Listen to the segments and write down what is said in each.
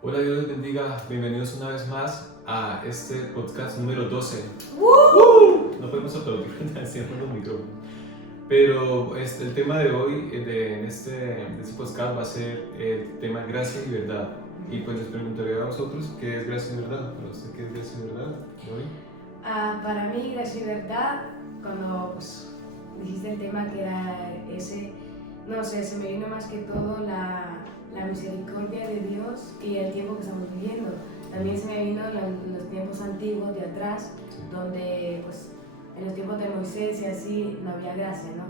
Hola, Dios les bendiga. Bienvenidos una vez más a este podcast número 12. No podemos aplaudir cuando encierran los micrófonos. Pero el tema de hoy, de este podcast, va a ser el tema gracia y verdad. Y pues les preguntaría a vosotros qué es gracia y verdad. ¿Para usted qué es gracia y verdad hoy? Para mí, gracia y verdad, cuando dijiste el tema que era ese, no sé, se me vino más que todo la misericordia de Dios y el tiempo que estamos viviendo. También se me vino los tiempos antiguos de atrás, donde pues en los tiempos de Moisés y así no había gracia, ¿no?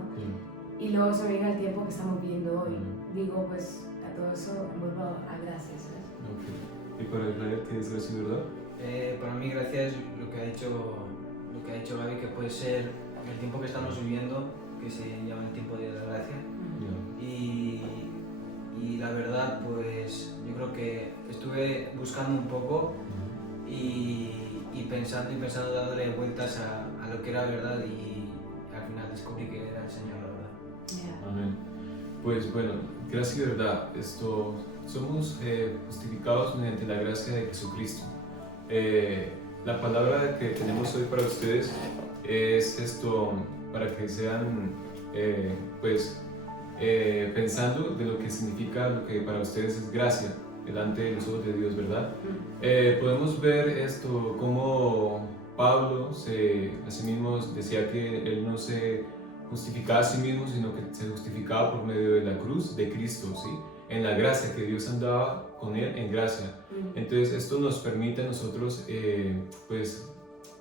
Y luego se me vino el tiempo que estamos viviendo hoy. Digo, pues a todo eso vuelvo a gracias, ¿sabes? Okay. ¿Y para Israel qué es gracia y verdad? Para mí gracia es lo que ha dicho Gaby, que puede ser el tiempo que estamos viviendo, que se llama el tiempo de la gracia. Y la verdad, pues yo creo que estuve buscando un poco y pensando, dándole vueltas a lo que era verdad, y al final descubrí que era el Señor, la verdad. Amén. Pues bueno, gracia y verdad, somos justificados mediante la gracia de Jesucristo. La palabra que tenemos hoy para ustedes es para que sean pensando de lo que significa lo que para ustedes es gracia delante de los ojos de Dios, ¿verdad? Podemos ver cómo Pablo a sí mismo decía que él no se justificaba a sí mismo, sino que se justificaba por medio de la cruz de Cristo, ¿sí? En la gracia, que Dios andaba con él en gracia. Entonces esto nos permite a nosotros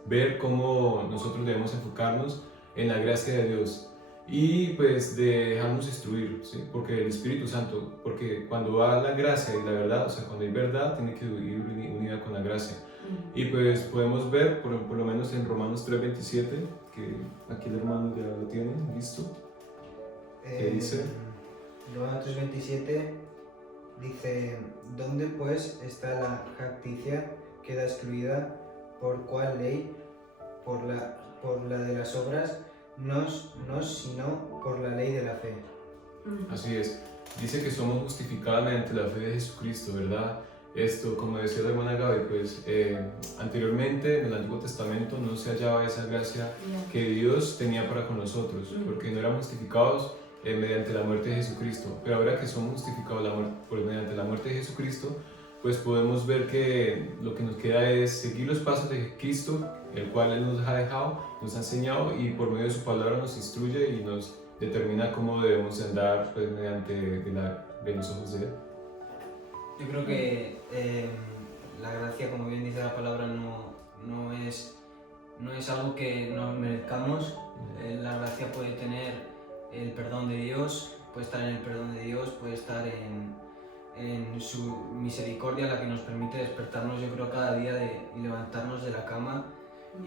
ver cómo nosotros debemos enfocarnos en la gracia de Dios y pues de dejarnos instruir, ¿sí? Porque el Espíritu Santo, porque cuando va la gracia y la verdad, o sea, cuando hay verdad, tiene que ir unida con la gracia. Y pues podemos ver, por lo menos en Romanos 3:27, que aquí el hermano ya lo tiene listo, que dice... Romanos 3:27 dice: ¿Dónde pues está la justicia? Queda excluida. ¿Por cuál ley? Por la de las obras, no sino por la ley de la fe. Así es. Dice que somos justificados mediante la fe de Jesucristo, ¿verdad? Como decía la hermana Gaby, pues anteriormente en el Antiguo Testamento no se hallaba esa gracia que Dios tenía para con nosotros, porque no éramos justificados mediante la muerte de Jesucristo. Pero ahora que somos justificados mediante la muerte de Jesucristo, pues podemos ver que lo que nos queda es seguir los pasos de Cristo, el cual Él nos ha dejado, nos ha enseñado, y por medio de su palabra nos instruye y nos determina cómo debemos andar, pues, mediante de los ojos de Él. Yo creo que la gracia, como bien dice la palabra, no es algo que nos merezcamos. La gracia puede tener el perdón de Dios, puede estar en el perdón de Dios, puede estar en su misericordia, la que nos permite despertarnos, yo creo, cada día y levantarnos de la cama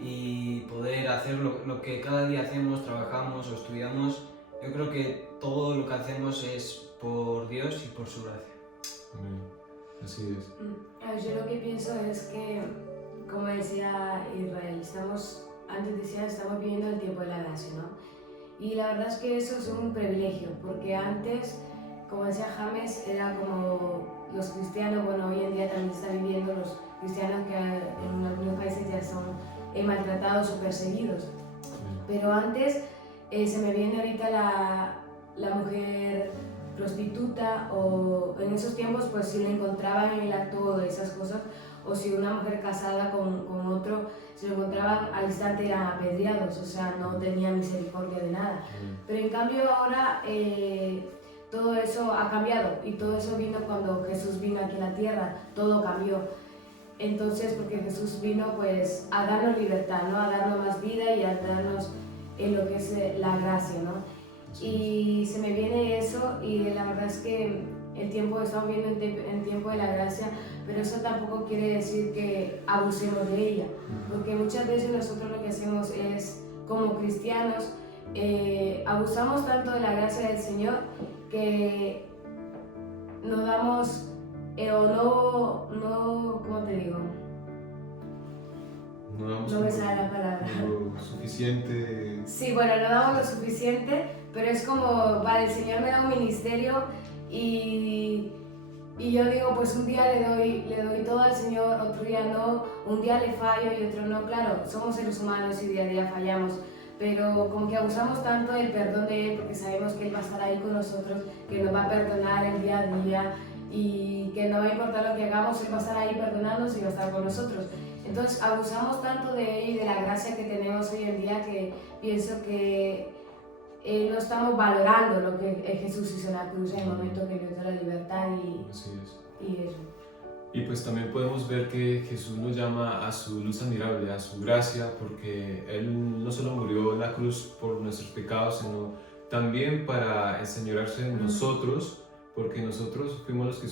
y poder hacer lo que cada día hacemos, trabajamos o estudiamos. Yo creo que todo lo que hacemos es por Dios y por su gracia. Amén. Así es. Yo lo que pienso es que, como decía Israel, estamos viviendo el tiempo de la gracia, ¿no? Y la verdad es que eso es un privilegio, porque antes, como decía James, era como los cristianos, bueno, hoy en día también se está viviendo los cristianos que en algunos países ya son maltratados o perseguidos. Pero antes se me viene ahorita la mujer prostituta, o en esos tiempos pues si lo encontraban en el acto de esas cosas, o si una mujer casada con otro, si lo encontraban al instante eran apedreados, o sea, no tenían misericordia de nada. Pero en cambio ahora todo eso ha cambiado, y todo eso vino cuando Jesús vino aquí en la tierra, todo cambió. Entonces, porque Jesús vino pues a darnos libertad, ¿no? A darnos más vida y a darnos lo que es la gracia, ¿no? Y se me viene eso, y la verdad es que estamos viviendo el tiempo de la gracia, pero eso tampoco quiere decir que abusemos de ella, porque muchas veces nosotros lo que hacemos es, como cristianos, abusamos tanto de la gracia del Señor que nos damos, ¿cómo te digo? No me sale la palabra. Lo suficiente. Sí, bueno, no damos lo suficiente, pero es como, vale, el Señor me da un ministerio y Y yo digo, pues un día le doy todo al Señor, otro día no, un día le fallo y otro no. Claro, somos seres humanos y día a día fallamos, pero como que abusamos tanto del perdón de Él porque sabemos que Él va a estar ahí con nosotros, que nos va a perdonar el día a día y que no va a importar lo que hagamos, Él va a estar ahí perdonándonos y va a estar con nosotros. Entonces abusamos tanto de Él y de la gracia que tenemos hoy en día que pienso que no estamos valorando lo que Jesús hizo en la cruz en el momento que nos dio la libertad Así es. y eso. Y pues también podemos ver que Jesús nos llama a su luz admirable, a su gracia, porque Él no solo murió en la cruz por nuestros pecados, sino también para enseñorearse en nosotros, porque nosotros fuimos los que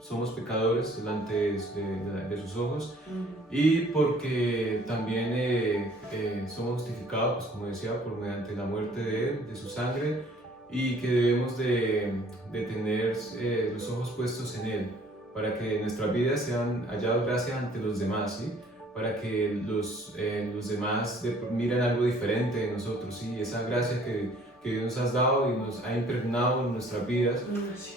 somos pecadores delante de sus ojos, y porque también somos justificados, pues como decía, mediante la muerte de Él, de su sangre, y que debemos de tener los ojos puestos en Él, para que nuestras vidas sean halladas gracia ante los demás, ¿sí? Para que los demás miren algo diferente de nosotros, ¿sí? Esa gracia que Dios nos ha dado y nos ha impregnado en nuestras vidas,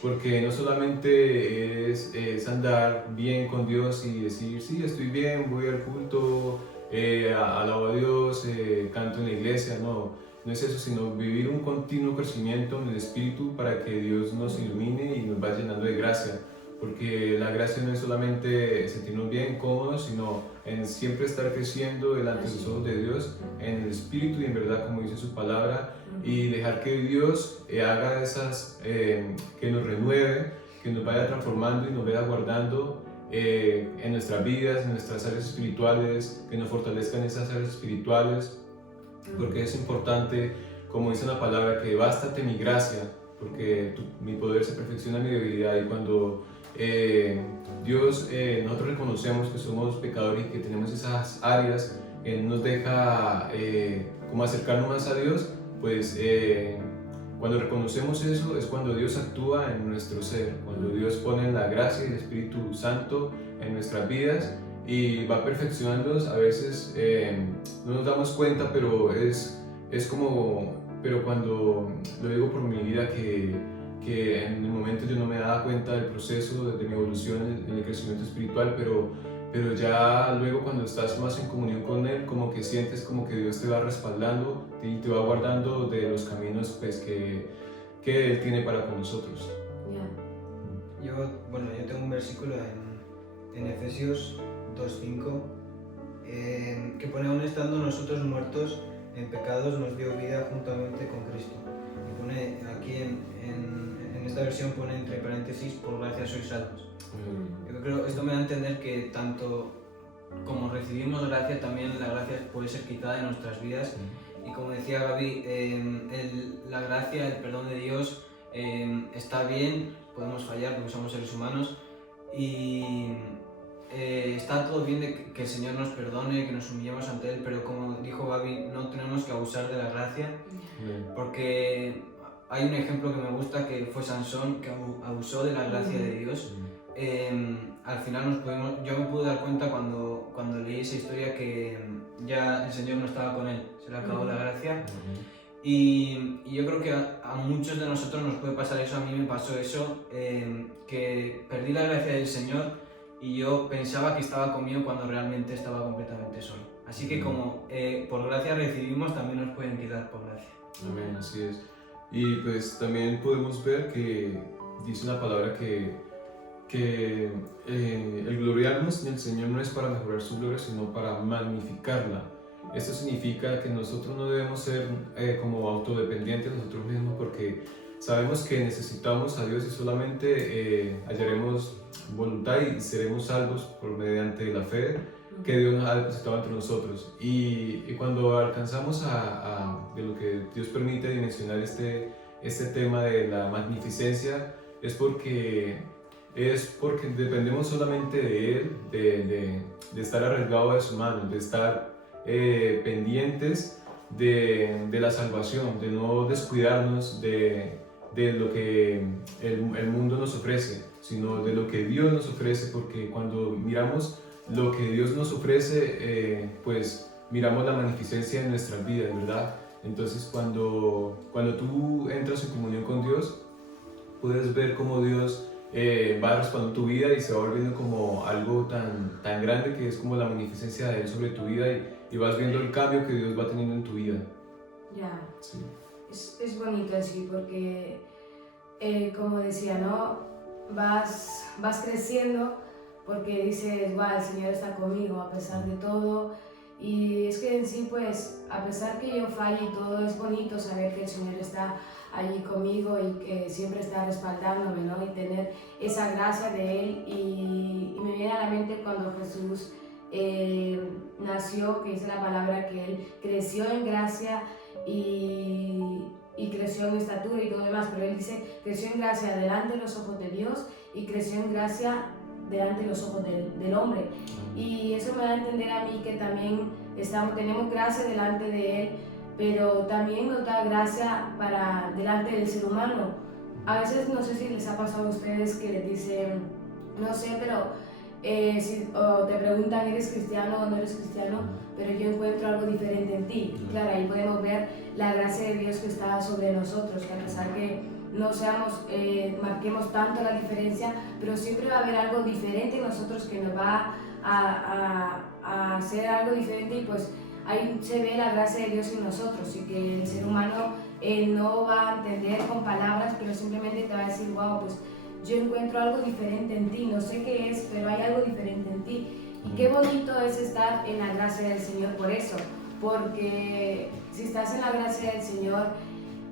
porque no solamente es andar bien con Dios y decir, sí, estoy bien, voy al culto, alabo a Dios, canto en la iglesia, no es eso, sino vivir un continuo crecimiento en el Espíritu para que Dios nos ilumine y nos vaya llenando de gracia. Porque la gracia no es solamente sentirnos bien, cómodos, sino en siempre estar creciendo delante de los ojos de Dios, en el Espíritu y en verdad, como dice su palabra, y dejar que Dios haga que nos renueve, que nos vaya transformando y nos vaya guardando en nuestras vidas, en nuestras áreas espirituales, que nos fortalezca en esas áreas espirituales, porque es importante, como dice la palabra, que bástate mi gracia, porque mi poder se perfecciona en mi debilidad. Y cuando nosotros reconocemos que somos pecadores y que tenemos esas áreas que nos deja como acercarnos más a Dios, pues cuando reconocemos eso es cuando Dios actúa en nuestro ser, cuando Dios pone la gracia y el Espíritu Santo en nuestras vidas y va perfeccionándonos. A veces no nos damos cuenta, pero es como, pero cuando lo digo por mi vida, que en el momento yo no me daba cuenta del proceso de mi evolución en el crecimiento espiritual, pero ya luego cuando estás más en comunión con Él, como que sientes como que Dios te va respaldando y te va guardando de los caminos pues, que Él tiene para con nosotros. Yo tengo un versículo en Efesios 2:5 que pone: aún estando nosotros muertos en pecados, nos dio vida juntamente con Cristo. Y pone aquí en esta versión pone entre paréntesis: por gracia sois salvos. Yo creo que esto me da a entender que tanto como recibimos gracia, también la gracia puede ser quitada de nuestras vidas. Y como decía Gaby, la gracia, el perdón de Dios está bien, podemos fallar porque somos seres humanos, y está todo bien de que el Señor nos perdone, que nos humillemos ante Él, pero como dijo Gaby, no tenemos que abusar de la gracia, porque hay un ejemplo que me gusta, que fue Sansón, que abusó de la gracia de Dios. Al final yo me pude dar cuenta cuando leí esa historia que ya el Señor no estaba con él, se le acabó la gracia. Y yo creo que a muchos de nosotros nos puede pasar eso. A mí me pasó eso, que perdí la gracia del Señor y yo pensaba que estaba conmigo cuando realmente estaba completamente solo. Así que como por gracia recibimos, también nos pueden quitar por gracia. Amén, así es. Y pues también podemos ver que dice una palabra que el gloriarnos en el Señor no es para mejorar su gloria, sino para magnificarla. Esto significa que nosotros no debemos ser como autodependientes de nosotros mismos, porque sabemos que necesitamos a Dios y solamente hallaremos voluntad y seremos salvos mediante la fe que Dios nos ha depositado entre nosotros. Y cuando alcanzamos de lo que Dios permite dimensionar este tema de la magnificencia, es porque dependemos solamente de Él, de estar arraigados de su mano, de estar pendientes de la salvación, de no descuidarnos de lo que el mundo nos ofrece, sino de lo que Dios nos ofrece, porque cuando miramos lo que Dios nos ofrece, pues miramos la magnificencia en nuestras vidas, ¿verdad? Entonces cuando tú entras en comunión con Dios, puedes ver cómo Dios va respaldando tu vida y se va volviendo como algo tan grande que es como la magnificencia de Él sobre tu vida y vas viendo el cambio que Dios va teniendo en tu vida. Ya, Sí. es bonito así porque, como decía, ¿no? Vas creciendo porque dices, wow, el Señor está conmigo a pesar de todo. Y es que en sí, pues, a pesar que yo falle y todo, es bonito saber que el Señor está allí conmigo y que siempre está respaldándome, ¿no? Y tener esa gracia de Él. Y me viene a la mente cuando Jesús nació, que dice la palabra que Él creció en gracia y creció en estatura y todo lo demás, pero Él dice, creció en gracia delante de los ojos de Dios y creció en gracia delante de los ojos del hombre. Y eso me da a entender a mí que también tenemos gracia delante de Él, pero también nos da gracia para delante del ser humano. A veces no sé si les ha pasado a ustedes que les dicen, no sé, pero o te preguntan, ¿eres cristiano o no eres cristiano? Pero yo encuentro algo diferente en ti. Y claro, ahí podemos ver la gracia de Dios que está sobre nosotros, que a pesar que no seamos, marquemos tanto la diferencia, pero siempre va a haber algo diferente en nosotros que nos va a hacer algo diferente, y pues ahí se ve la gracia de Dios en nosotros, y que el ser humano no va a entender con palabras, pero simplemente te va a decir, wow, pues yo encuentro algo diferente en ti, no sé qué es, pero hay algo diferente en ti. Y qué bonito es estar en la gracia del Señor por eso, porque si estás en la gracia del Señor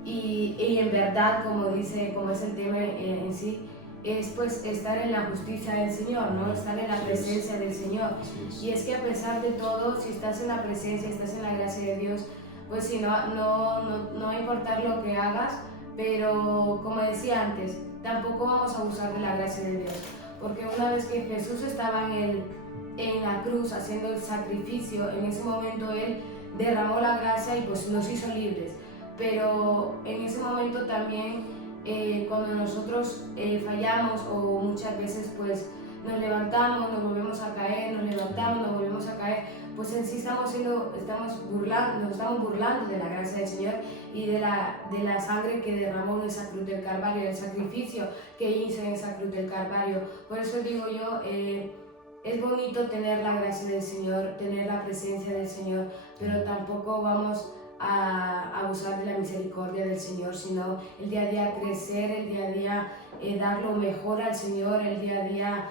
y en verdad, como es el tema en sí, es pues estar en la justicia del Señor, ¿no? Estar en la presencia del Señor. Y es que a pesar de todo, si estás en la presencia, estás en la gracia de Dios, pues si no va a importar lo que hagas, pero como decía antes, tampoco vamos a abusar de la gracia de Dios, porque una vez que Jesús estaba en la cruz haciendo el sacrificio, en ese momento Él derramó la gracia y pues nos hizo libres. Pero en ese momento también, cuando nosotros fallamos, o muchas veces pues nos levantamos, nos volvemos a caer, nos levantamos, nos volvemos a caer, pues en sí nos estamos burlando de la gracia del Señor y de la sangre que derramó en esa cruz del Calvario, del sacrificio que hizo en esa cruz del Calvario. Por eso digo yo, es bonito tener la gracia del Señor, tener la presencia del Señor, pero tampoco vamos a abusar de la misericordia del Señor, sino el día a día crecer, el día a día dar lo mejor al Señor, el día a día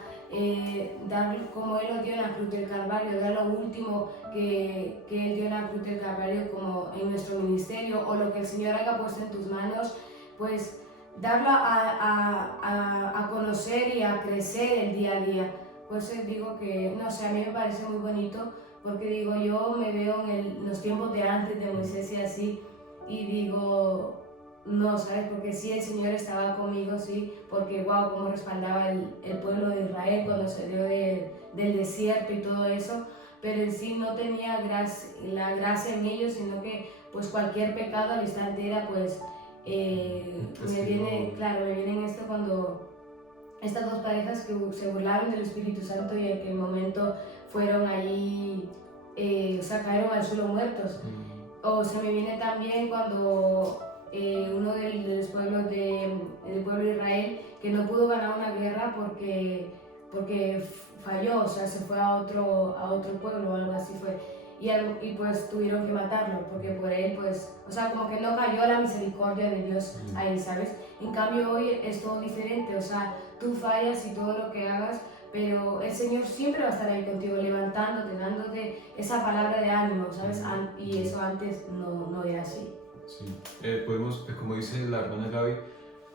dar como Él lo dio en la cruz del Calvario, dar lo último que Él dio en la cruz del Calvario, como en nuestro ministerio, o lo que el Señor haya puesto en tus manos, pues darlo a conocer y a crecer el día a día. Pues digo que, no sé, a mí me parece muy bonito, porque digo, yo me veo en los tiempos de antes de Moisés y así, y digo, no, ¿sabes? Porque sí, el Señor estaba conmigo, sí, porque wow, cómo respaldaba el pueblo de Israel cuando salió del desierto y todo eso, pero en sí no tenía la gracia en ellos, sino que pues cualquier pecado al instante era pues, me viene en esto cuando estas dos parejas que se burlaron del Espíritu Santo y en aquel momento fueron ahí, cayeron al suelo muertos. O se me viene también cuando uno del pueblo de Israel, que no pudo ganar una guerra porque falló, o sea, se fue a otro pueblo o algo así fue. Y pues tuvieron que matarlo, porque por él, pues, o sea, como que no cayó la misericordia de Dios ahí, ¿sabes? En cambio hoy es todo diferente, o sea, tú fallas y todo lo que hagas, pero el Señor siempre va a estar ahí contigo, levantándote, dándote esa palabra de ánimo, ¿sabes? Y eso antes no era así. Sí, podemos, como dice la hermana Gaby,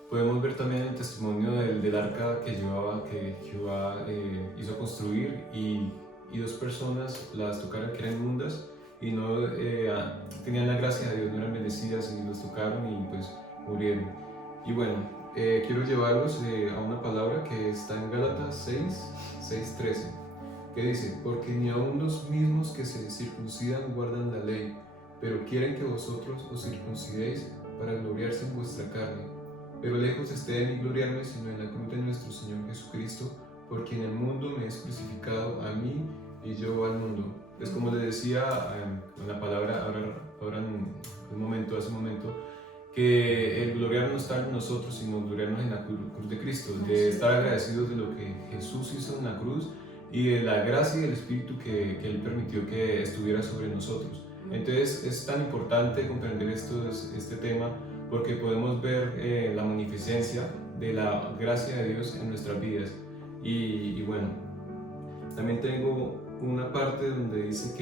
podemos ver también el testimonio del arca que Jehová hizo construir, y dos personas las tocaron que eran inmundas y no tenían la gracia de Dios, no eran bendecidas, y los tocaron y pues murieron. Y bueno, quiero llevarlos a una palabra que está en Gálatas 6:13, que dice: porque ni aun los mismos que se circuncidan guardan la ley, pero quieren que vosotros os circuncidéis para gloriarse en vuestra carne. Pero lejos esté de mí gloriarme, sino en la cruz de nuestro Señor Jesucristo, por quien el mundo me es crucificado a mí y yo al mundo. Es como le decía en la palabra ahora hace un momento, que el gloriarnos no está en nosotros, sino gloriarnos en la cruz de Cristo, de estar agradecidos de lo que Jesús hizo en la cruz y de la gracia y el Espíritu que Él permitió que estuviera sobre nosotros. Entonces es tan importante comprender este tema porque podemos ver la magnificencia de la gracia de Dios en nuestras vidas. Y bueno, también tengo una parte donde dice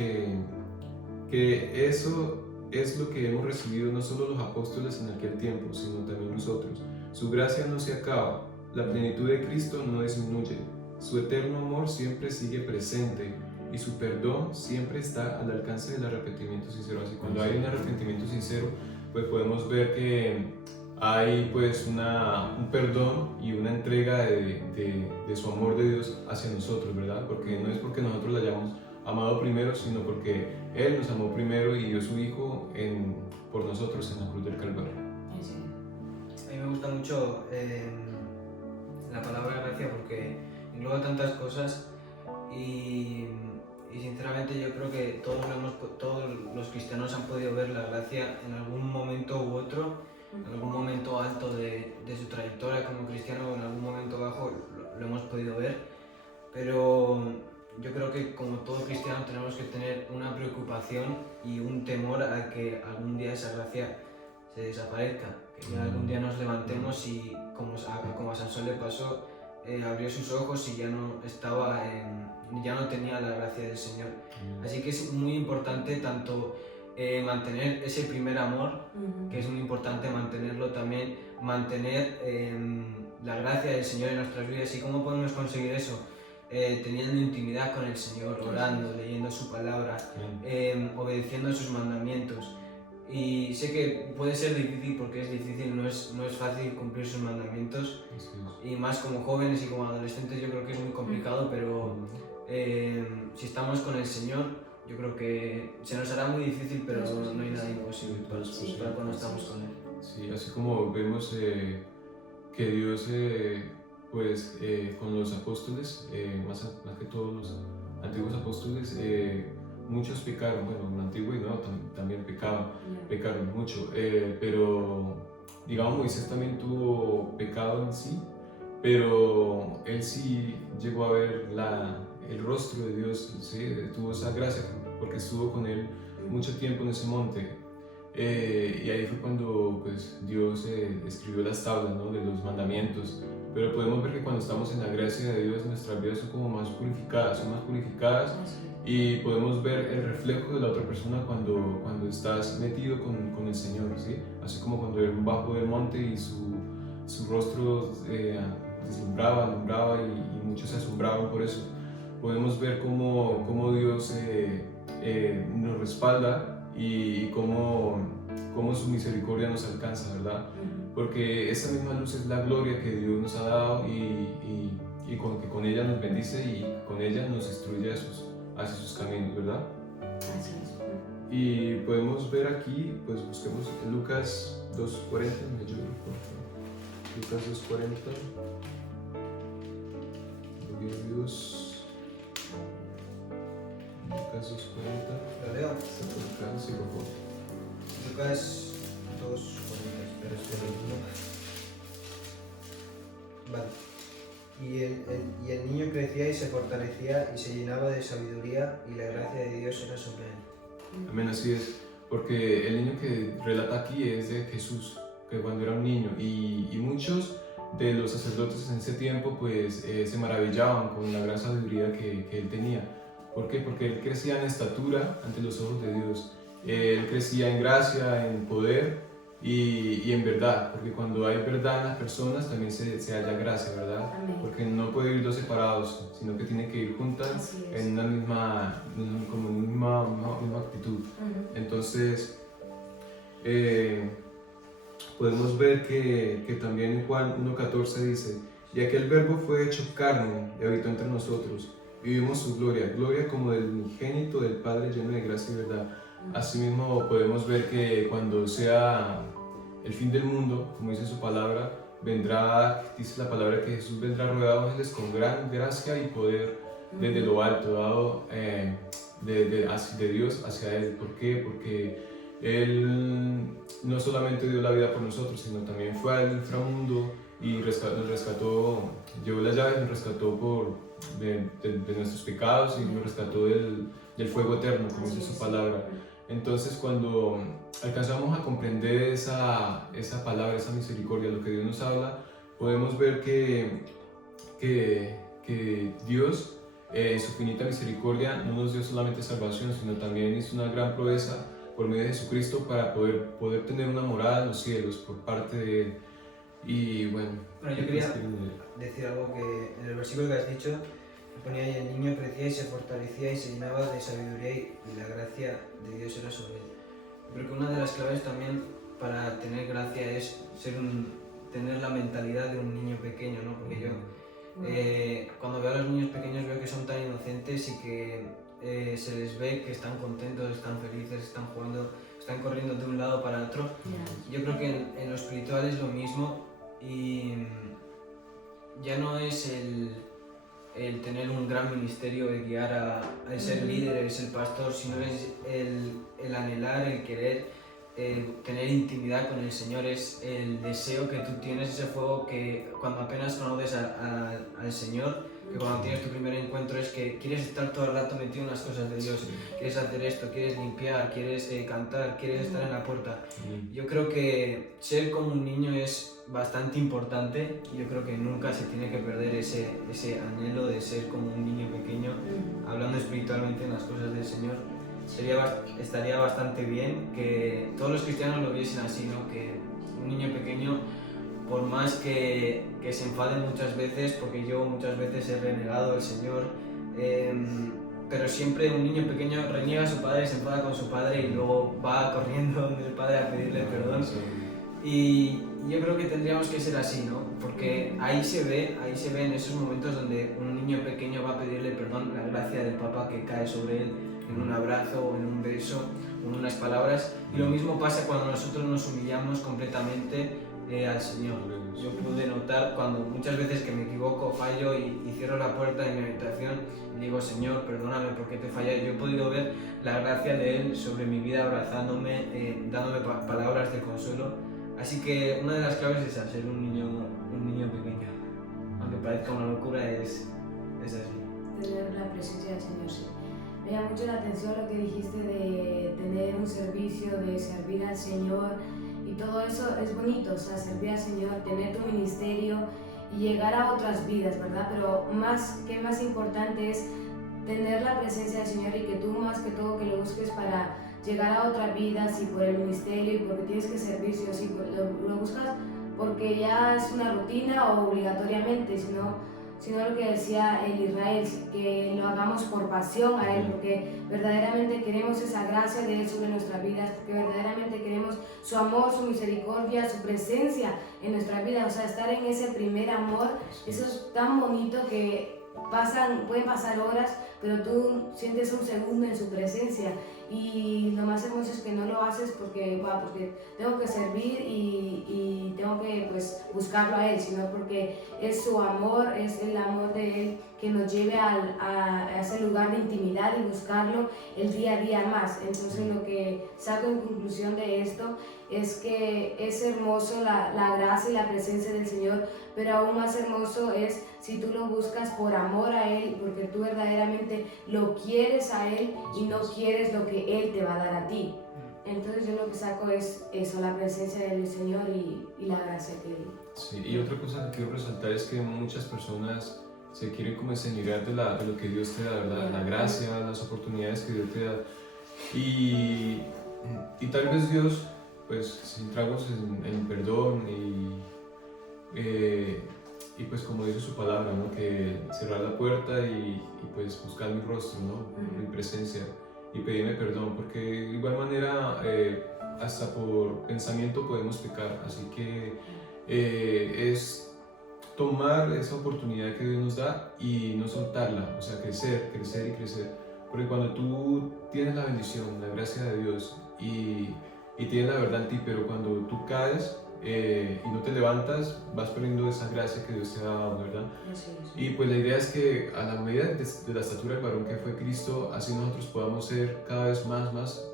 que eso es lo que hemos recibido no solo los apóstoles en aquel tiempo, sino también nosotros. Su gracia no se acaba, la plenitud de Cristo no disminuye, su eterno amor siempre sigue presente y su perdón siempre está al alcance del arrepentimiento sincero. Así cuando hay un arrepentimiento sincero, pues podemos ver que hay pues un perdón y una entrega de su amor de Dios hacia nosotros, ¿verdad? Porque no es porque nosotros la hayamos amado primero, sino porque Él nos amó primero y dio su Hijo por nosotros en la cruz del Calvario. A mí me gusta mucho la palabra gracia porque engloba tantas cosas y sinceramente yo creo que todos los cristianos han podido ver la gracia en algún momento u otro, en algún momento alto de su trayectoria como cristiano o en algún momento bajo lo hemos podido ver, pero yo creo que como todo cristiano tenemos que tener una preocupación y un temor a que algún día esa gracia se desaparezca, que ya algún día nos levantemos y como a Sansón le pasó, abrió sus ojos y ya no tenía la gracia del Señor. Así que es muy importante tanto mantener ese primer amor, que es muy importante mantenerlo, también mantener la gracia del Señor en nuestras vidas. ¿Y cómo podemos conseguir eso? Teniendo intimidad con el Señor, orando, leyendo su palabra, obedeciendo sus mandamientos. Y sé que puede ser difícil porque es difícil, no es fácil cumplir sus mandamientos, y más como jóvenes y como adolescentes yo creo que es muy complicado, pero si estamos con el Señor yo creo que se nos hará muy difícil, pero no hay nada imposible para cuando estamos con Él. Sí, así como vemos que Dios pues con los apóstoles, más que todos los antiguos apóstoles, muchos pecaron, bueno, en el antiguo y nuevo también pecaron mucho, pero digamos Moisés también tuvo pecado en sí, pero él sí llegó a ver el rostro de Dios, ¿sí? Tuvo esa gracia porque estuvo con él mucho tiempo en ese monte. Y ahí fue cuando pues, Dios escribió las tablas, ¿no? De los mandamientos. Pero podemos ver que cuando estamos en la gracia de Dios, nuestras vidas son como más purificadas, y podemos ver el reflejo de la otra persona cuando estás metido con el Señor, ¿sí? Así como cuando él bajó del monte y su rostro alumbraba y muchos se asombraban por eso. Podemos ver cómo Dios nos respalda y cómo su misericordia nos alcanza, ¿verdad? Porque esa misma luz es la gloria que Dios nos ha dado y que con ella nos bendice y con ella nos instruye hacia sus caminos, ¿verdad? Así es. Y podemos ver aquí, pues busquemos Lucas 2:40, me ayudan, por favor. Lucas 2:40. Gloria a Dios. Lucas 2:40. ¿Lo leo? Sí, por favor. Lucas 2:40, espera. Vale. Y el niño crecía y se fortalecía y se llenaba de sabiduría y la gracia de Dios era sobre él. Amén, así es. Porque el niño que relata aquí es de Jesús, que cuando era un niño. Y muchos de los sacerdotes en ese tiempo pues se maravillaban con la gran sabiduría que él tenía. ¿Por qué? Porque él crecía en estatura ante los ojos de Dios. Él crecía en gracia, en poder y en verdad, porque cuando hay verdad en las personas también se halla gracia, ¿verdad? Amén. Porque no puede ir dos separados, sino que tienen que ir juntas en una misma actitud. Entonces, podemos ver que también en Juan 1:14 dice: y aquel verbo fue hecho carne y habitó entre nosotros, y vimos su gloria como del unigénito del Padre, lleno de gracia y verdad. Asimismo podemos ver que cuando sea el fin del mundo, como dice su palabra, dice la palabra que Jesús vendrá rodeado de ángeles con gran gracia y poder desde lo alto, dado de Dios hacia Él. ¿Por qué? Porque Él no solamente dio la vida por nosotros, sino también fue al inframundo y nos rescató, llevó las llaves, nos rescató de nuestros pecados y nos rescató del fuego eterno, como dice su palabra. Entonces, cuando alcanzamos a comprender esa palabra, esa misericordia, lo que Dios nos habla, podemos ver que Dios, en su finita misericordia, no nos dio solamente salvación, sino también hizo una gran proeza por medio de Jesucristo para poder tener una morada en los cielos por parte de Él. Y bueno, yo quería decir algo que en el versículo que has dicho, ponía ahí: el niño crecía y se fortalecía y se llenaba de sabiduría y la gracia de Dios era sobre él. Creo que una de las claves también para tener gracia es tener la mentalidad de un niño pequeño, ¿no? Porque yo cuando veo a los niños pequeños veo que son tan inocentes y que se les ve que están contentos, están felices, están jugando, están corriendo de un lado para otro. Yo creo que en lo espiritual es lo mismo, y ya no es el tener un gran ministerio, el guiar, el ser líder, el ser pastor, sino es el anhelar, el querer tener intimidad con el Señor, es el deseo que tú tienes, ese fuego que cuando apenas conoces al Señor, que cuando tienes tu primer encuentro, es que quieres estar todo el rato metido en las cosas de Dios, quieres hacer esto, quieres limpiar, quieres cantar, quieres estar en la puerta. Yo creo que ser como un niño es bastante importante, y yo creo que nunca se tiene que perder ese anhelo de ser como un niño pequeño, hablando espiritualmente en las cosas del Señor. Estaría bastante bien que todos los cristianos lo viesen así, ¿no? Que un niño pequeño, por más que se enfade muchas veces, porque yo muchas veces he renegado al Señor, pero siempre un niño pequeño reniega a su padre, se enfada con su padre y luego va corriendo donde el padre a pedirle perdón. Y yo creo que tendríamos que ser así, ¿no? Porque ahí se ve en esos momentos donde un niño pequeño va a pedirle perdón, la gracia del papá que cae sobre él en un abrazo o en un beso o en unas palabras. Y lo mismo pasa cuando nosotros nos humillamos completamente al Señor. Yo pude notar cuando muchas veces que me equivoco, fallo y cierro la puerta de mi habitación y digo: Señor, perdóname porque te fallé. Yo he podido ver la gracia de Él sobre mi vida, abrazándome, dándome palabras de consuelo. Así que una de las claves es ser un niño pequeño. Aunque parezca una locura, es así. Tener la presencia del Señor, sí. Me llama mucho la atención lo que dijiste de tener un servicio, de servir al Señor, y todo eso es bonito, o sea, servir al Señor, tener tu ministerio y llegar a otras vidas, ¿verdad? Pero más importante es tener la presencia del Señor, y que tú más que todo que lo busques para llegar a otras vidas, y por el ministerio, y porque tienes que servir, sí o sí, lo buscas porque ya es una rutina o obligatoriamente, sino lo que decía el Israel, que lo hagamos por pasión a Él, porque verdaderamente queremos esa gracia de Él sobre nuestras vidas, porque verdaderamente queremos su amor, su misericordia, su presencia en nuestras vidas, o sea, estar en ese primer amor. Eso es tan bonito que pueden pasar horas, pero tú sientes un segundo en su presencia, y lo más hermoso es que no lo haces porque tengo que servir y tengo que buscarlo a Él, sino porque es su amor, es el amor de Él que nos lleve a ese lugar de intimidad y buscarlo el día a día más. Entonces lo que saco en conclusión de esto es que es hermoso la gracia y la presencia del Señor, pero aún más hermoso es si tú lo buscas por amor a Él, porque tú verdaderamente lo quieres a Él y no quieres lo que Él te va a dar a ti. Entonces yo lo que saco es eso, la presencia del Señor y la gracia que Él. Sí, y otra cosa que quiero resaltar es que muchas personas se quieren como enseñorear de lo que Dios te da, ¿verdad? La gracia, las oportunidades que Dios te da. Y tal vez Dios, pues, si entramos en perdón y pues como dice su palabra, ¿no? Que cerrar la puerta y pues buscar mi rostro, ¿no? Mi presencia, y pedirme perdón, porque de igual manera hasta por pensamiento podemos pecar, así que es tomar esa oportunidad que Dios nos da y no soltarla, o sea, crecer y crecer, porque cuando tú tienes la bendición, la gracia de Dios y tienes la verdad en ti, pero cuando tú caes, y no te levantas, vas perdiendo esa gracia que Dios te ha dado, ¿verdad? Así es. Y pues la idea es que a la medida de la estatura del varón que fue Cristo, así nosotros podamos ser cada vez más,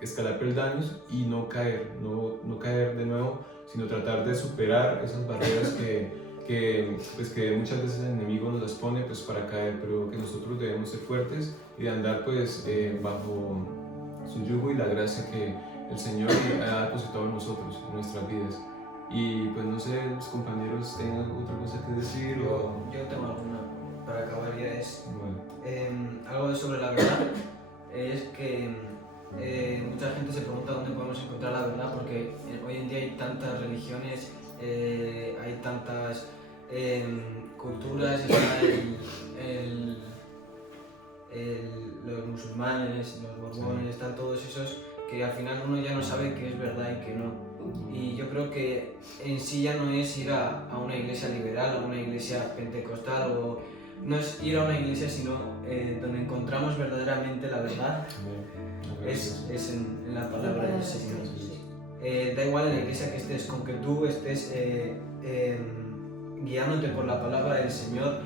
escalar peldaños y no caer, no caer de nuevo, sino tratar de superar esas barreras que muchas veces el enemigo nos las pone pues para caer, pero que nosotros debemos ser fuertes y de andar pues bajo su yugo y la gracia que el Señor ha depositado en nosotros, en nuestras vidas. Y pues no sé, los compañeros tengan otra cosa que decir o... Yo tengo alguna para acabar, ya es Bueno, algo sobre la verdad. Es que mucha gente se pregunta dónde podemos encontrar la verdad, porque hoy en día hay tantas religiones, hay tantas culturas, está los musulmanes, los borbones, están todos esos que al final uno ya no sabe qué es verdad y qué no. Y yo creo que en sí ya no es ir a una iglesia liberal, a una iglesia pentecostal, o no es ir a una iglesia, sino donde encontramos verdaderamente la verdad, es en la palabra del Señor. Da igual en la iglesia que estés, con que tú estés guiándote por la palabra del Señor,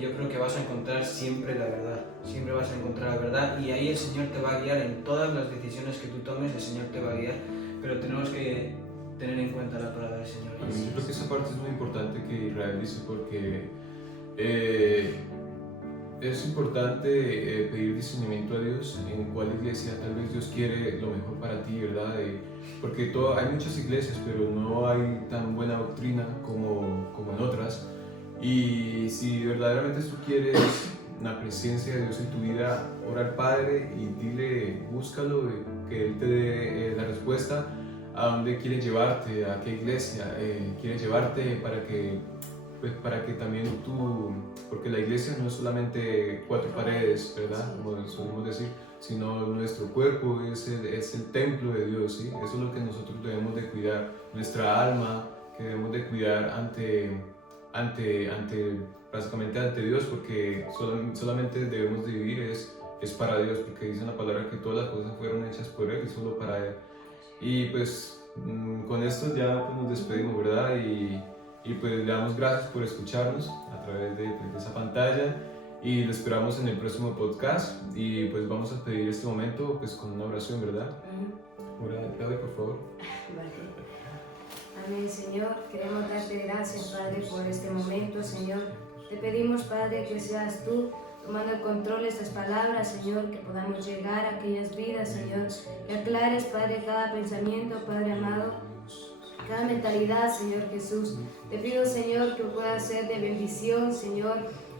yo creo que vas a encontrar siempre la verdad, siempre vas a encontrar la verdad, y ahí el Señor te va a guiar en todas las decisiones que tú tomes, el Señor te va a guiar, pero tenemos que tener en cuenta la palabra del Señor. yo creo que esa parte es muy importante que Israel dice, porque es importante pedir discernimiento a Dios en cuál iglesia tal vez Dios quiere lo mejor para ti, ¿verdad? Porque hay muchas iglesias, pero no hay tan buena doctrina como en otras. Y si verdaderamente tú quieres la presencia de Dios en tu vida, ora al Padre y dile, búscalo, que Él te dé la respuesta a dónde quiere llevarte, a qué iglesia quiere llevarte para que también tú, porque la iglesia no es solamente cuatro paredes, ¿verdad? Como solemos decir, sino nuestro cuerpo es el templo de Dios, ¿sí? Eso es lo que nosotros debemos de cuidar, nuestra alma, que debemos de cuidar básicamente ante Dios, porque solamente debemos de vivir es para Dios, porque dice en la palabra que todas las cosas fueron hechas por Él y solo para Él. Y pues con esto ya pues, nos despedimos, ¿verdad? Y pues le damos gracias por escucharnos a través de esa pantalla y lo esperamos en el próximo podcast y pues vamos a pedir este momento pues con una oración, ¿verdad? Ora, Gaby, por favor. Vale. Amén, Señor. Queremos darte gracias, Padre, por este momento, Señor. Te pedimos, Padre, que seas tú tomando el control de estas palabras, Señor, que podamos llegar a aquellas vidas, Señor, que aclares, Padre, cada pensamiento, Padre amado, cada mentalidad, Señor Jesús. Te pido, Señor, que pueda ser de bendición, Señor,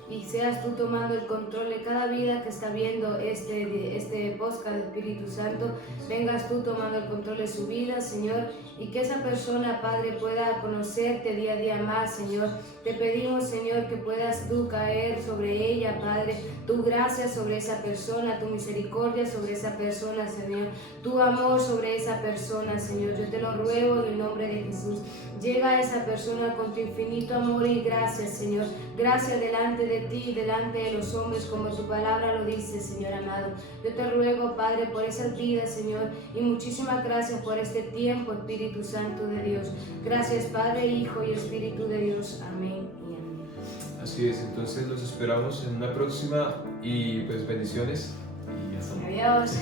y seas tú tomando el control de cada vida que está viendo este podcast, Espíritu Santo. Vengas tú tomando el control de su vida, Señor, y que esa persona, Padre, pueda conocerte día a día más, Señor. Te pedimos, Señor, que puedas tú caer sobre ella, Padre, tu gracia sobre esa persona, tu misericordia sobre esa persona, Señor, tu amor sobre esa persona, Señor. Yo te lo ruego en el nombre de Jesús. Llega a esa persona con tu infinito amor y gracias, Señor. Gracias delante de ti y delante de los hombres, como tu palabra lo dice, Señor amado. Yo te ruego, Padre, por esas vidas, Señor, y muchísimas gracias por este tiempo, Espíritu Santo de Dios. Gracias, Padre, Hijo y Espíritu de Dios. Amén y amén. Así es, entonces los esperamos en una próxima y pues bendiciones y hasta luego. Adiós.